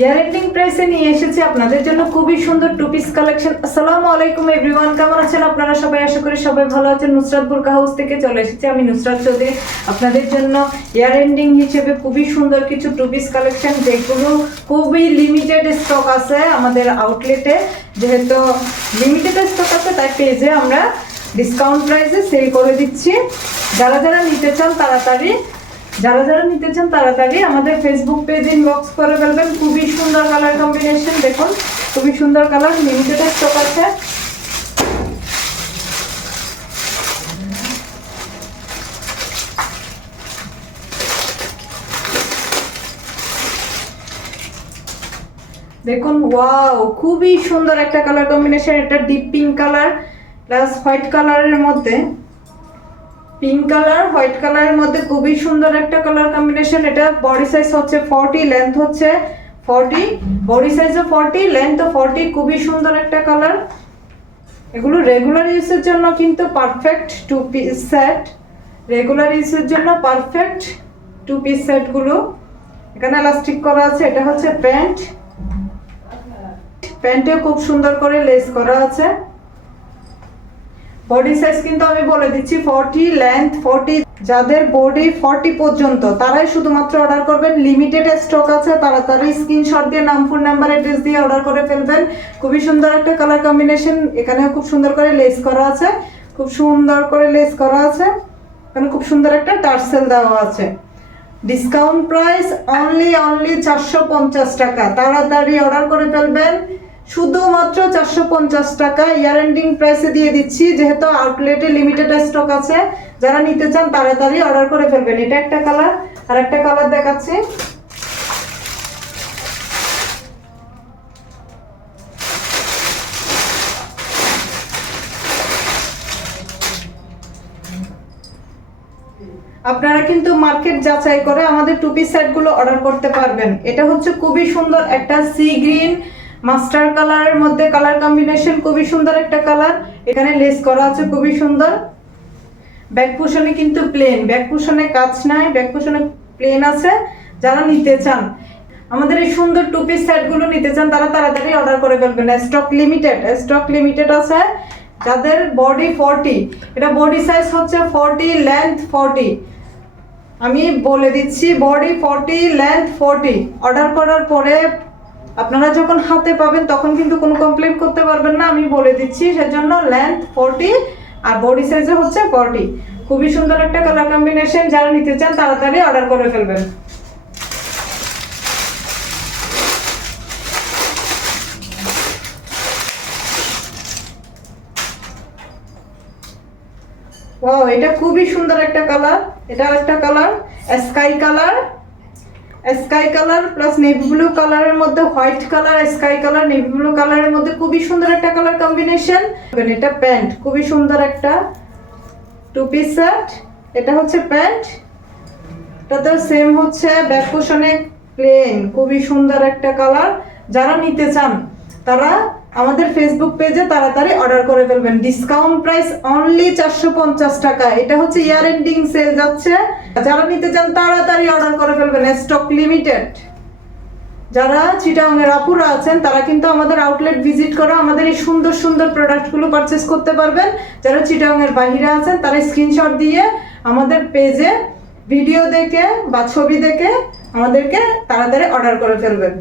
Year ending প্রাইসে নিয়ে এসেছি আপনাদের জন্য খুবই সুন্দর টু পিস কালেকশন আসসালামু আলাইকুম এভরিওয়ান কেমন আছেন আপনারা সবাই? আশা করি সবাই ভালো আছেন। নুসরাত বুরকা হাউস থেকে চলে এসেছি আমি নুসরাত চৌধুরী। আপনাদের জন্য ইয়ার এন্ডিং হিসেবে খুবই সুন্দর কিছু টু পিস কালেকশন যেগুলো খুবই লিমিটেড স্টক আছে আমাদের আউটলেটে যেহেতু লিমিটেড স্টক আছে, তাই পেজে আমরা ডিসকাউন্ট প্রাইসে সেল করে দিচ্ছি। যারা যারা নিতে চান, তাড়াতাড়ি যারা যারা নিতে চান, তাড়াতাড়ি আমাদের ফেসবুক পেজ ইনবক্স করে ফেলবেন। খুবই সুন্দর কালার কম্বিনেশন দেখুন। খুবই সুন্দর কালার লিমিটেড স্টক আছে। দেখুন ওয়াও খুবই সুন্দর একটা কালার কম্বিনেশন এটা deep pink colour plus white কালারের মধ্যে। পিঙ্ক কালার হোয়াইট কালারের মধ্যে খুবই সুন্দর একটা কালার কম্বিনেশন এটা বডি সাইজ হচ্ছে ফর্টি লেন্থ হচ্ছে ফর্টি বডি সাইজও ফর্টি লেন্থও ফর্টি খুবই সুন্দর একটা কালার এগুলো রেগুলার ইউজের জন্য কিন্তু perfect two piece set regular ইউজের জন্য পারফেক্ট টু পিস সেটগুলো এখানে এলাস্টিক করা আছে, এটা হচ্ছে প্যান্ট। প্যান্টেও খুব সুন্দর করে লেস করা আছে। বডি সাইজ কিন্তু আমি বলে দিচ্ছি ফর্টি লেন্থ ফর্টি যাদের বডি ফর্টি পর্যন্ত, তারাই শুধুমাত্র অর্ডার করবেন। লিমিটেড স্টক আছে, তাড়াতাড়ি স্ক্রিনশট দিয়ে নাম ফোন নাম্বার অ্যাড্রেস দিয়ে অর্ডার করে ফেলবেন। খুবই সুন্দর একটা কালার কম্বিনেশন এখানে খুব সুন্দর করে লেস করা আছে। খুব সুন্দর করে লেস করা আছে। এখানে খুব সুন্দর একটা টার্সেল দেওয়া আছে। ডিসকাউন্ট প্রাইস অনলি অনলি চারশো পঞ্চাশ টাকা। তাড়াতাড়ি অর্ডার করে ফেলবেন। শুধুমাত্র চারশো পঞ্চাশ টাকা ইয়ার এন্ডিং প্রাইসে দিয়ে দিচ্ছি, যেহেতু আউটলেটে লিমিটেড স্টক আছে। যারা নিতে চান তাড়াতাড়ি অর্ডার করে ফেলবেন। এটা একটা কালার আর একটা কালার দেখাচ্ছি। আপনারা কিন্তু মার্কেট যাচাই করে আমাদের টু পিস সেটগুলো অর্ডার করতে পারবেন। এটা হচ্ছে খুবই সুন্দর একটা সি গ্রিন মাস্টার কালারের মধ্যে কালার কম্বিনেশন খুবই সুন্দর একটা কালার এখানে লেস করা আছে, খুবই সুন্দর। ব্যাক কিন্তু প্লেন ব্যাক কাজ নাই ব্যাক প্লেন আছে। যারা নিতে চান, আমাদের এই সুন্দর টু পিস সেটগুলো নিতে চান, তারা তাড়াতাড়ি অর্ডার করে ফেলবেন। স্টক লিমিটেড স্টক লিমিটেড আছে। যাদের বডি ফর্টি এটা বডি সাইজ হচ্ছে ফর্টি লেন্থ ফর্টি আমি বলে দিচ্ছি body forty length forty order করার পরে আপনারা যখন হাতে পাবেন, তখন কিন্তু কোনো কমপ্লেন করতে পারবেন না। আমি বলে দিচ্ছি, সেজন্য লেন্থ ফর্টি আর বডি সাইজে হচ্ছে ফর্টি খুবই সুন্দর একটা কালার কম্বিনেশন যারা নিতে চান, তাড়াতাড়ি অর্ডার করে ফেলবেন। ও এটা খুবই সুন্দর একটা কালার এটা একটা colour sky colour sky colour plus navy blue কালারের মধ্যে white colour, sky colour, navy blue কালারের মধ্যে খুবই সুন্দর একটা কালার কম্বিনেশন। এটা প্যান্ট, খুবই সুন্দর একটা টু পিস শার্ট এটা হচ্ছে প্যান্ট। এটাতে সেম হচ্ছে ব্যাক প্লেন খুবই সুন্দর একটা কালার। যারা নিতে চান তারা আমাদের ফেসবুক পেজে তাড়াতাড়ি অর্ডার করে ফেলবেন। ডিসকাউন্ট প্রাইস অনলি চারশো পঞ্চাশ টাকা। এটা হচ্ছে ইয়ার এন্ডিং সেল যাচ্ছে। যারা নিতে চান তাড়াতাড়ি অর্ডার করে ফেলবেন। স্টক লিমিটেড যারা চিটাংয়ের আপুরা আছেন, তারা কিন্তু আমাদের আউটলেট ভিজিট করে আমাদের এই সুন্দর সুন্দর প্রোডাক্টগুলো পারচেস করতে পারবেন। যারা চিটাংয়ের বাহিরে আছেন, তারা স্ক্রিনশট দিয়ে আমাদের পেজে ভিডিও দেখে বা ছবি দেখে আমাদেরকে তাড়াতাড়ি অর্ডার করে ফেলবেন।